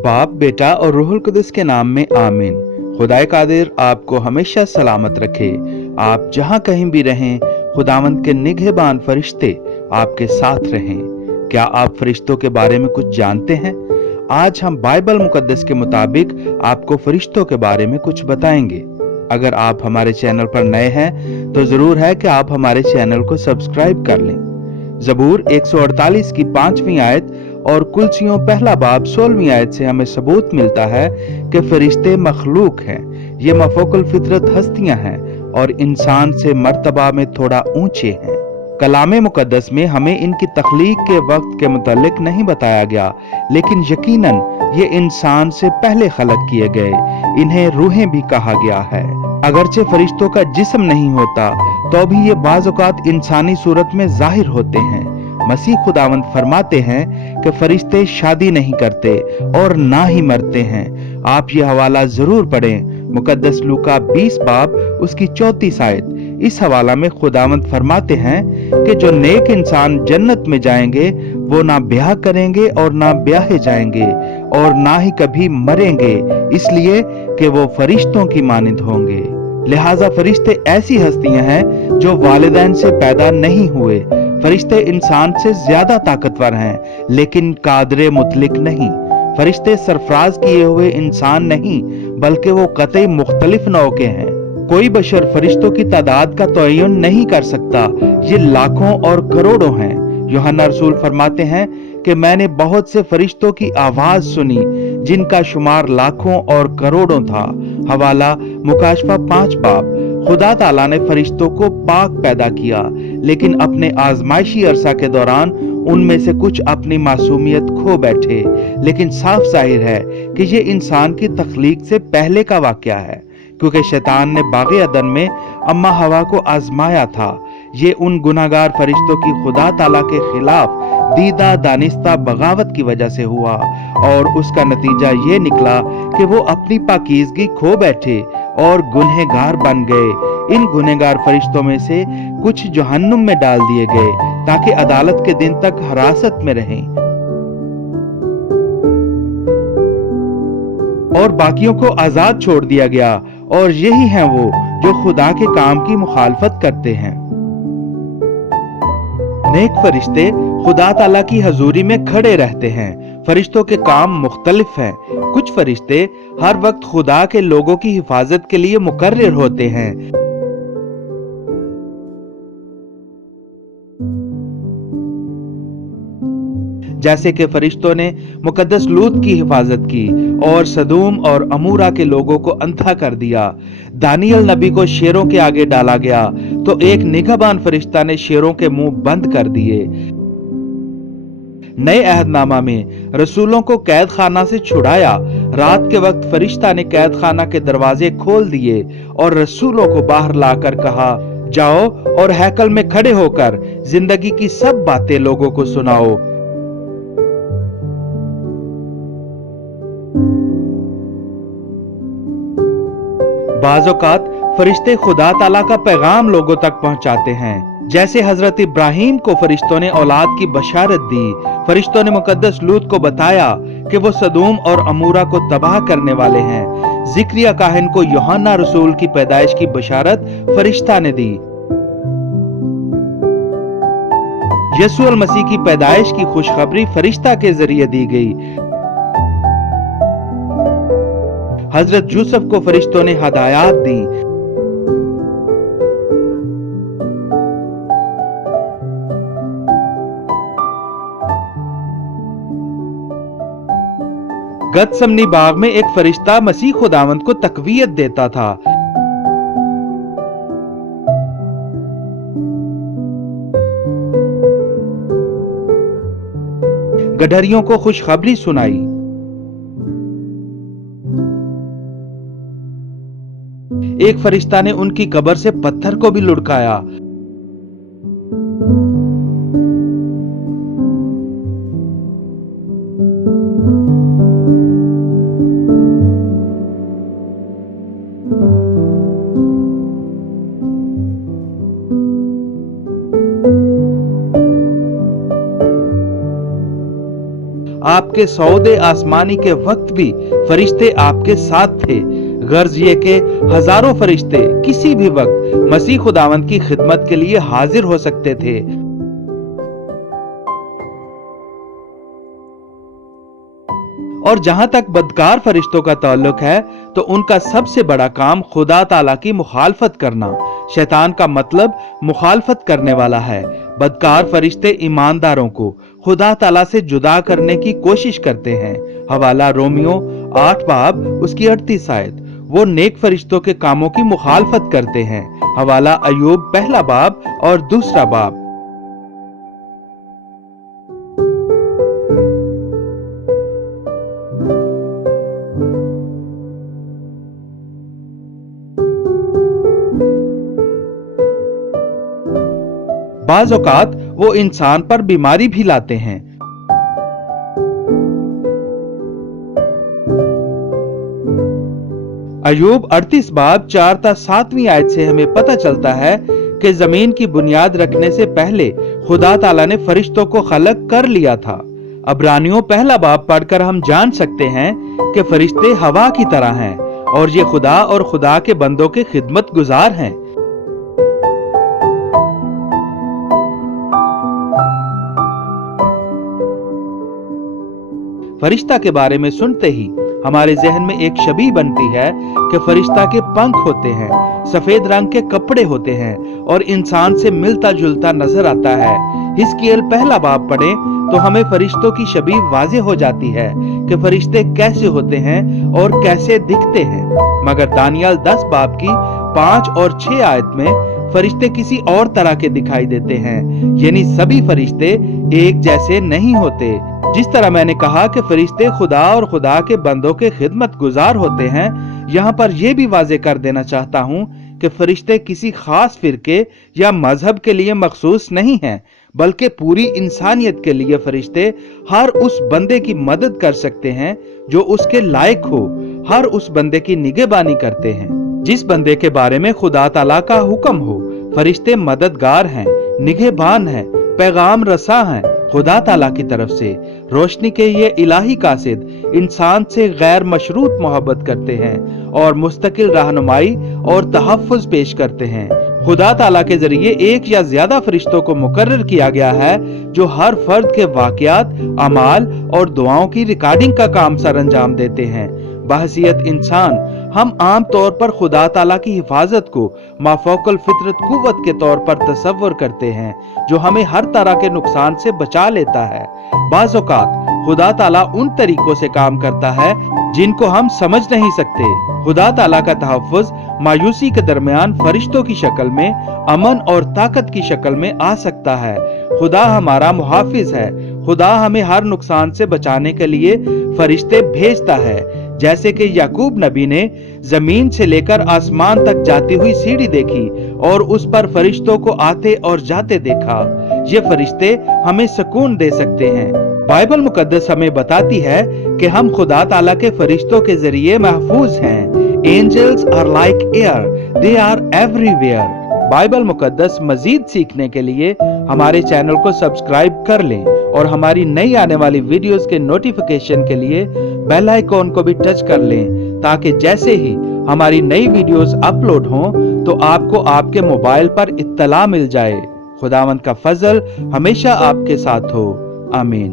बाप, बेटा और रूहुल कुदस के नाम में आमीन। खुदाए कादिर आपको हमेशा सलामत रखे। आप जहां कहीं भी रहें, खुदावंद के निगहबान फरिश्ते आपके साथ रहें। क्या आप फरिश्तों के बारे में कुछ जानते हैं? आज हम बाइबल मुकद्दस के मुताबिक आपको फरिश्तों के बारे में कुछ बताएंगे। अगर आप हमारे चैनल पर नए हैं तो जरूर है कि आप हमारे चैनल को सब्सक्राइब कर लें। ज़बूर 148 की 5वीं आयत और कुलसियों पहला बाब 16वीं आयत से हमें सबूत मिलता है कि फरिश्ते मखलूक हैं। ये मफोकल फितरत हस्तियां हैं और इंसान से मर्तबा में थोड़ा ऊंचे हैं। कलामे मुकद्दस में हमें इनकी तख्लीक के वक्त के मुतालिक नहीं बताया गया, लेकिन यकीनन ये इंसान से पहले खलक किए गए। इन्हें रूहें भी कहा गया है। अगरचे फरिश्तों का जिस्म नहीं होता तो भी ये बाज़ औक़ात इंसानी सूरत में जाहिर होते हैं। मसीह खुदावंद फरमाते हैं कि फरिश्ते शादी नहीं करते और ना ही मरते हैं। आप ये हवाला जरूर पढ़ें, मुकद्दस लूका 20 बाब उसकी 34 आयत। इस हवाला में खुदावंद फरमाते हैं कि जो नेक इंसान जन्नत में जाएंगे वो ना ब्याह करेंगे और ना ब्याहे जाएंगे और ना ही कभी मरेंगे, इसलिए कि वो फरिश्तों की मानिंद होंगे। लिहाजा फरिश्ते ऐसी हस्तियां हैं जो वालिदैन से पैदा नहीं हुए। फरिश्ते इंसान से ज्यादा ताकतवर हैं, लेकिन कादरे मुतलिक नहीं। फरिश्ते सरफराज किए हुए इंसान नहीं, बल्कि वो कतई मुख्तलिफ नौ के हैं। कोई बशर फरिश्तों की तादाद का तयन नहीं कर सकता। ये लाखों और करोड़ों हैं। यूहन्ना रसूल फरमाते हैं कि मैंने बहुत से फरिश्तों की आवाज सुनी जिनका शुमार लाखों और करोड़ों था। हवाला मुकाशफा 5 बाब। खुदा ताला ने फरिश्तों को पाक पैदा किया, लेकिन अपने आजमाइशी अरसा के दौरान उनमें से कुछ अपनी मासूमियत खो बैठे। लेकिन साफ जाहिर है कि ये इंसान की तख्लीक से पहले का वाकया है, क्योंकि शैतान ने बाग़े अदन में अम्मा हवा को आजमाया था। ये उन गुनाहगार फरिश्तों की खुदा ताला के खिलाफ दीदा दानिस्ता बगावत की वजह से हुआ और उसका नतीजा ये निकला कि वो अपनी पाकीज़गी खो बैठे और गुनहगार बन गए। इन गुनहगार फरिश्तों में से कुछ जहन्नुम में डाल दिए गए ताकि अदालत के दिन तक हिरासत में रहें, और बाकियों को आजाद छोड़ दिया गया। और यही हैं वो जो खुदा के काम की मुखालफत करते हैं। नेक फरिश्ते खुदा ताला की हजूरी में खड़े रहते हैं। फरिश्तों के काम मुख्तलिफ हैं। कुछ फरिश्ते हर वक्त खुदा के लोगों की हिफाजत के लिए मुकर्रर होते हैं, जैसे कि फरिश्तों ने मुकद्दस लूत की हिफाजत की और सदूम और अमूरा के लोगों को अंधा कर दिया। दानियल नबी को शेरों के आगे डाला गया तो एक निगहबान फरिश्ता ने शेरों के मुंह बंद कर दिए। नए अहदनामा में रसूलों को कैद खाना से छुड़ाया। रात के वक्त फरिश्ता ने कैद खाना के दरवाजे खोल दिए और रसूलों को बाहर लाकर कहा, जाओ और हैकल में खड़े होकर जिंदगी की सब बातें लोगों को सुनाओ। बाज़ औक़ात फरिश्ते खुदा ताला का पैगाम लोगों तक पहुंचाते हैं। जैसे हजरत इब्राहिम को फरिश्तों ने औलाद की बशारत दी। फरिश्तों ने मुकद्दस लूत को बताया कि वो सदूम और अमूरा को तबाह करने वाले हैं। ज़िक्रिया काहिन को यूहन्ना रसूल की पैदाइश की बशारत फरिश्ता ने दी। यीशु अल मसीह की पैदाइश की खुशखबरी फरिश्ता के जरिए दी गई। हजरत यूसुफ को फरिश्तों ने हदायत दी। गतसमनी बाग में एक फरिश्ता मसीह खुदावंद को तकवीयत देता था। गडरियों को खुशखबरी सुनाई। एक फरिश्ता ने उनकी कब्र से पत्थर को भी लुढ़काया। आपके के सौदे आसमानी के वक्त भी फरिश्ते आपके साथ थे। गर्ज ये कि हजारों फरिश्ते किसी भी वक्त मसीह खुदावंद की खिदमत के लिए हाजिर हो सकते थे। और जहां तक बदकार फरिश्तों का ताल्लुक है तो उनका सबसे बड़ा काम खुदा ताला की मुखालफत करना। शैतान का मतलब मुखालफत करने वाला है। बदकार फरिश्ते ईमानदारों को खुदा ताला से जुदा करने की कोशिश करते हैं। हवाला रोमियो 8 बाब उसकी 38 आयत। वो नेक फरिश्तों के कामों की मुखालफत करते हैं। हवाला अय्यूब 1 बाब और 2 बाब। बाज़ औकात वो इंसान पर बीमारी भी लाते हैं। अय्यूब 38 बाब 4 ता 7वीं आयत से हमें पता चलता है कि जमीन की बुनियाद रखने से पहले खुदा ताला ने फरिश्तों को खलक कर लिया था। अब्रानियों 1 बाब पढ़कर हम जान सकते हैं कि फरिश्ते हवा की तरह हैं और ये खुदा और खुदा के बंदों के खिदमत गुजार हैं। फरिश्ता के बारे में सुनते ही हमारे जहन में एक छवि बनती है कि फरिश्ता के पंख होते हैं, सफेद रंग के कपड़े होते हैं और इंसान से मिलता जुलता नजर आता है। हिजकिय्येल 1 बाब पढ़े तो हमें फरिश्तों की छवि वाज़ेह हो जाती है कि फरिश्ते कैसे होते हैं और कैसे दिखते हैं। मगर दानियल 10 बाब की 5 और 6 आयत में फरिश्ते किसी और तरह के दिखाई देते हैं, यानी सभी फरिश्ते एक जैसे नहीं होते। जिस तरह मैंने कहा कि फरिश्ते खुदा और खुदा के बंदों के खिदमत गुजार होते हैं, यहाँ पर यह भी वाज़ेह कर देना चाहता हूँ कि फरिश्ते किसी खास फिरके या मजहब के लिए मखसूस नहीं हैं, बल्कि पूरी इंसानियत के लिए फरिश्ते हर उस बंदे की मदद कर सकते हैं जो उसके लायक हो। हर उस बंदे की निगहबानी करते हैं जिस बंदे के बारे में खुदा ताला का हुक्म हो। फरिश्ते मददगार हैं, निगहबान हैं, पैगाम रसा हैं खुदा ताला की तरफ से। रोशनी के ये इलाही कासिद इंसान से गैर मशरूत मोहब्बत करते हैं और मुस्तकिल रहनुमाई और तहफ़्फ़ुज़ पेश करते हैं। खुदा ताला के जरिए एक या ज्यादा फरिश्तों को मुकर्रर किया गया है जो हर फर्द के वाक़यात, अमाल और दुआओं की रिकॉर्डिंग का काम सर अंजाम देते हैं। बहसियत इंसान हम आम तौर पर खुदा ताला की हिफाजत को माफौकल फितरत कुव्वत के तौर पर तसव्वुर करते हैं जो हमें हर तरह के नुकसान से बचा लेता है। बाज़ औक़ात खुदा ताला उन तरीकों से काम करता है जिनको हम समझ नहीं सकते। खुदा ताला का तहफ़्फ़ुज़ मायूसी के दरमियान फरिश्तों की शक्ल में, अमन और ताकत की शक्ल में आ सकता है। खुदा हमारा मुहाफिज है। खुदा हमें हर नुकसान से बचाने के लिए फरिश्ते भेजता है, जैसे कि याकूब नबी ने जमीन से लेकर आसमान तक जाती हुई सीढ़ी देखी और उस पर फरिश्तों को आते और जाते देखा। ये फरिश्ते हमें सुकून दे सकते हैं। बाइबल मुकद्दस हमें बताती है कि हम खुदा ताला के फरिश्तों के जरिए महफूज हैं। Angels are like air, they are everywhere. Bible मुकद्दस मजीद सीखने के लिए हमारे चैनल को सब्सक्राइब कर लें और हमारी नई आने वाली वीडियोस के नोटिफिकेशन के लिए बेल आइकॉन को भी टच कर लें, ताकि जैसे ही हमारी नई वीडियोस अपलोड हों तो आपको आपके मोबाइल पर इत्तला मिल जाए। खुदावंद का फजल हमेशा आपके साथ हो। आमीन।